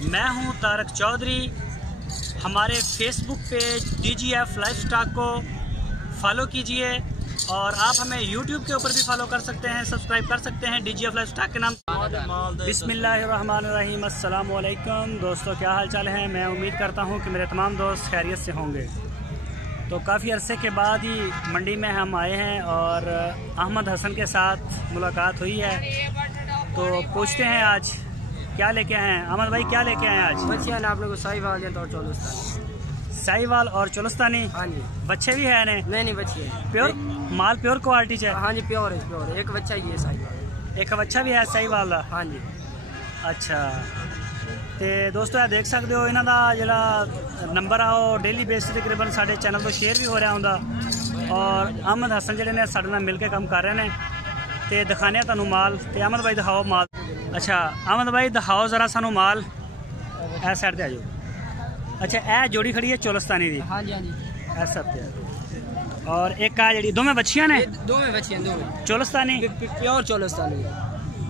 मैं हूं तारक चौधरी। हमारे फेसबुक पेज DGF लाइफस्टॉक को फॉलो कीजिए और आप हमें यूट्यूब के ऊपर भी फॉलो कर सकते हैं, सब्सक्राइब कर सकते हैं DGF लाइफस्टॉक के नाम। बिस्मिल्लाहिर्रहमानिर्रहीम, अस्सलाम वालेकुम दोस्तों, क्या हाल चाल है। मैं उम्मीद करता हूं कि मेरे तमाम दोस्त खैरियत से होंगे। तो काफ़ी अरसे के बाद ही मंडी में हम आए हैं और अहमद हसन के साथ मुलाकात हुई है। तो पूछते हैं आज क्या लेके आए हैं। अहमद भाई क्या लेके आए हैं आज? बच्चियाँ आप लोग साहिवाल और चोलस्तानी। साहिवाल और चोलस्तानी? हाँ जी। बच्चे भी हैं? नहीं बच्चे हैं। प्योर माल, प्योर क्वालिटी है? हाँ जी, प्योर है, प्योर है। एक बच्चा ही है साहिवाल। एक बच्चा भी है साहिवाल का? हाँ जी। अच्छा, तो दोस्तों देख सकते हो इन्हों का जो नंबर है वो डेली बेस तकरीबन साढ़े चैनल तो शेयर भी हो रहा होंगे और अहमद हसन जोड़े ने साढ़े नाल मिल के काम कर रहे हैं। तो दिखाने तुहानू माल। तो अहमद भाई दिखाओ माल। अच्छा अहमद भाई दिखाओ जरा सानू माल। ए साइड पे आ जाओ। अच्छा ए जोड़ी खड़ी है चोलस्तानी दी? हाँ जी हाँ जी। इस सब और एक आ जी दोवें बच्चियां ने? दोवें बच्चियां, दोवें चोलस्तानी, प्योर चोलस्तानी।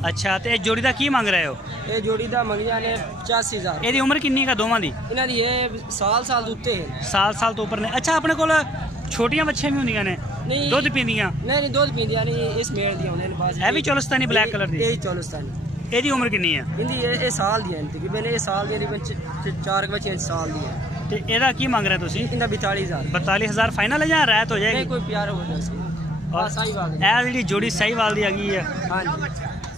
अच्छा, तो इस जोड़ी का की मंग रहे हो? ये जोड़ी का मंगिया ने 85,000। ਇਹਦੀ ਉਮਰ ਕਿੰਨੀ ਹੈ ਦੋਵਾਂ ਦੀ? ਇਹਨਾਂ ਦੀ ਇਹ ਸਾਲ ਦੇ ਉੱਤੇ ਹੈ। ਸਾਲ ਤੋਂ ਉੱਪਰ ਨੇ। ਅੱਛਾ, ਆਪਣੇ ਕੋਲ ਛੋਟੀਆਂ ਬੱਚੀਆਂ ਵੀ ਹੁੰਦੀਆਂ ਨੇ ਨਹੀਂ ਦੁੱਧ ਪੀਂਦੀਆਂ? ਨਹੀਂ ਦੁੱਧ ਪੀਂਦੀਆਂ ਨਹੀਂ, ਇਸ ਮੇਲ ਦੀਆਂ ਹੁੰਦੀਆਂ ਨੇ ਬਸ। ਇਹ ਵੀ ਚੋਲਸਤਾਨੀ ਬਲੈਕ ਕਲਰ ਦੀ? ਇਹ ਚੋਲਸਤਾਨੀ। ਇਹਦੀ ਉਮਰ ਕਿੰਨੀ ਹੈ? ਇਹਦੀ ਇਹ ਸਾਲ ਦੀ ਹੈ ਤਕਰੀਬਨ। ਇਹ ਸਾਲ ਦੀਆਂ ਚਾਰ ਬੱਚੀਆਂ ਸਾਲ ਦੀਆਂ। ਤੇ ਇਹਦਾ ਕੀ ਮੰਗ ਰਹੇ ਤੁਸੀਂ? ਇਹਦਾ 42,000। 42,000 ਫਾਈਨਲ ਹੈ ਜਾਂ ਰਾਇਤ ਹੋ ਜਾਏਗੀ? ਨਹੀਂ ਕੋਈ ਪਿਆਰ ਹੋ ਜਾਏ। और साहिवाल ਇਹ ਜਿਹੜੀ ਜੋੜੀ ਸਾਹੀਵਾਲ ਦੀ ਹੈਗੀ ਹੈ, हाँ जी।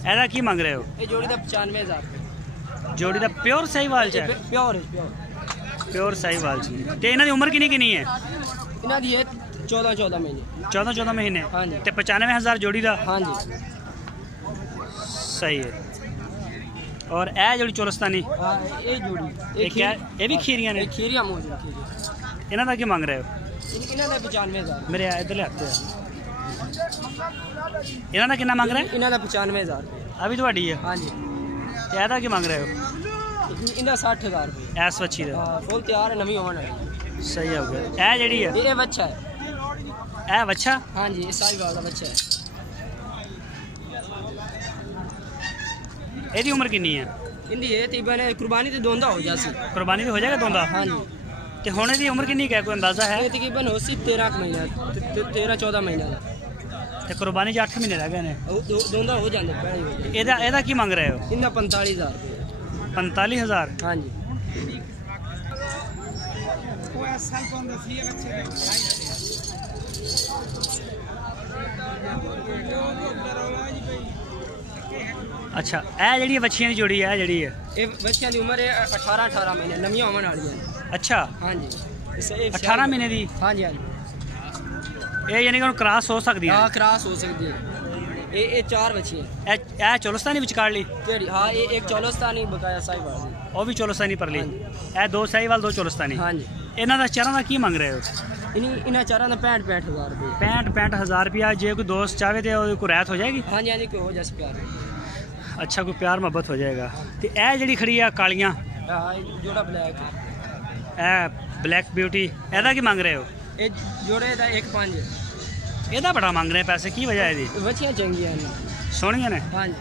ਇਹਦਾ ਕੀ ਮੰਗ ਰਹੇ ਹੋ? ਇਹ ਜੋੜੀ ਦਾ 95,000। ਜੋੜੀ ਦਾ ਪਿਓਰ ਸਾਹੀਵਾਲ ਚ ਹੈ? ਪਿਓਰ ਹੈ, ਪਿਓਰ। ਪਿਓਰ ਸਾਹੀਵਾਲ ਚ। ਤੇ ਇਹਨਾਂ ਦੀ ਉਮਰ ਕਿੰਨੀ ਹੈ? ਇਹਨਾਂ ਦੀ ਇਹ 14 ਮਹੀਨੇ। 14 ਮਹੀਨੇ। हाँ जी। ਤੇ 95,000 ਜੋੜੀ ਦਾ? हाँ जी। सही है। और ਇਹ ਜਿਹੜੀ ਚੋਲਸਤਾਨੀ? हाँ ये जोड़ी ਇਹ ਵੀ ਖੀਰੀਆਂ ਨੇ? खीरिया मौजूद। ਇਹਨਾਂ ਦਾ ਕੀ ਮੰਗ ਰਹੇ ਹੋ? ਇਹਨਾਂ ਦਾ 95,000। ਮੇਰੇ ਇੱਧਰ ਲਿਆਤੇ ਆ। ਇਹਨਾਂ ਦਾ ਕਿੰਨਾ ਮੰਗ ਰਹੇ? ਇਹਨਾਂ ਦਾ 95,000। ਆ ਵੀ ਤੁਹਾਡੀ ਹੈ? हाँ जी। ਤੇ ਇਹਦਾ ਕੀ ਮੰਗ ਰਹੇ ਹੋ? ਇਹਦਾ 60,000 ਰੁਪਏ। ਐਸ ਵੱਛੀ ਦਾ? ਹਾਂ ਫੁੱਲ ਤਿਆਰ ਹੈ, ਨਵੀਂ ਹੋਣ ਵਾਲੀ। ਸਹੀ ਹੋ ਗਿਆ। ਇਹ ਜਿਹੜੀ ਹੈ ਇਹ ਬੱਚਾ ਹੈ। ਇਹ ਬੱਚਾ? हाँ जी, ਇਹ ਸਾਹੀਵਾਲ ਦਾ ਬੱਚਾ ਹੈ। ਇਹਦੀ ਉਮਰ ਕਿੰਨੀ ਹੈ? ਇਹਦੀ ਇਹ ਤਕਰੀਬਨ ਕੁਰਬਾਨੀ ਤੇ ਦੋਂਦਾ ਹੋ ਜਾਸੀ। ਕੁਰਬਾਨੀ ਤੇ ਹੋ ਜਾਏਗਾ ਦੋਂਦਾ? हाँ जी। ਤੇ ਹੁਣ ਇਹਦੀ ਉਮਰ ਕਿੰਨੀ ਹੈ, ਕੋਈ ਅੰਦਾਜ਼ਾ ਹੈ? ਇਹ ਤਕਰੀਬਨ ਹੋ ਸੀ 13 ਮਹੀਨਾ, 13-14 ਮਹੀਨਾ ਦਾ। ਤੇ ਕੁਰਬਾਨੀ 'ਚ 8 ਮਹੀਨੇ ਰਹਿ ਗਏ ਨੇ। ਦੋਂਦਾ ਹੋ ਜਾਂਦੇ ਪਹਿਲਾਂ। ਇਹਦਾ ਕੀ ਮੰਗ ਰਹੇ ਹੋ? ਇਹਦਾ 45,000 ਰੁਪਏ। 45,000? हाँ जी। ਅੱਛਾ, ਇਹ ਜਿਹੜੀ ਬੱਚੀਆਂ ਦੀ ਜੋੜੀ ਹੈ ਜਿਹੜੀ ਹੈ? ਇਹ ਬੱਚਿਆਂ ਦੀ ਉਮਰ ਹੈ 18 ਮਹੀਨੇ, ਨਵੀਆਂ ਹੋਣ ਵਾਲੀਆਂ ਨੇ। ਅੱਛਾ। हाँ जी। 18 ਮਹੀਨੇ ਦੀ? हाँ जी हाँ जी। ਇਹ ਯਾਨੀ ਕਿ ਹੁਣ ਕ੍ਰਾਸ ਹੋ ਸਕਦੀ ਹੈ? हाँ क्रास हो सकती है। ये 4 बच्चियाँ। ਇਹ ਚੋਲਸਤਾਨੀ ਵਿਚਕਾਰ ਲਈ? हाँ ये एक चौलस्तानी बकाया साहिवाल। ਉਹ ਵੀ ਚੋਲਸਤਾਨੀ ਪਰ ਲਈ? ਇਹ ਦੋ ਸਾਹੀਵਾਲ, ਦੋ ਚੋਲਸਤਾਨੀ? हाँ जी। ਇਹਨਾਂ ਦਾ ਚਾਰਾਂ ਦਾ ਕੀ ਮੰਗ ਰਹੇ ਹੋ? इन्हें चारों का 65,000 रुपये। 65,000 रुपया। जे कोई दोस्त चाहे तो कोई रियायत हो जाएगी? हाँ जी हाँ जी, कोई हो जाए प्यार। अच्छा, कोई प्यार मोहब्बत हो जाएगा। तो यह जी खड़ी है कालियाँ? जोड़ा ब्लैक। ए ब्लैक ब्यूटी, एदा की मांग रहे हो? ये जोड़े का 1.5। एदा बड़ा मांग रहे हैं पैसे, की वजह है? बच्चियाँ चंगियां ने, सोहनियां ने? हाँ जी।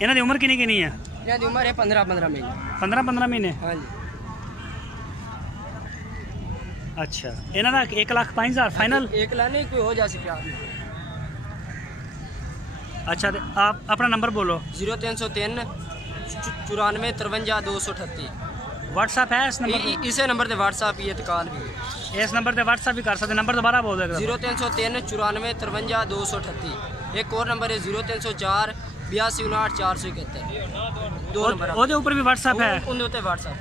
इन्हां दी उम्र कितनी है? इन्हां दी उम्र है 15 महीने। 15 महीने? हाँ जी। अच्छा, इन्हां दा 1,05,000 फाइनल? 1 लाख नहीं, कोई हो जाए प्यार। अच्छा, तो आप अपना नंबर बोलो। 0303 94 53 238। व्हाट्सएप है इस नंबर? इसे नंबर से व्हाट्सएप ही है, कॉल भी है। इस नंबर से व्हाट्सएप भी कर सकते। नंबर दोबारा बोल देगा। 0303 94 53 238। एक और नंबर है 0304 82 59 471। 2 नंबर। ऊपर भी व्हाट्सएप है? उनके ऊपर व्हाट्सएप।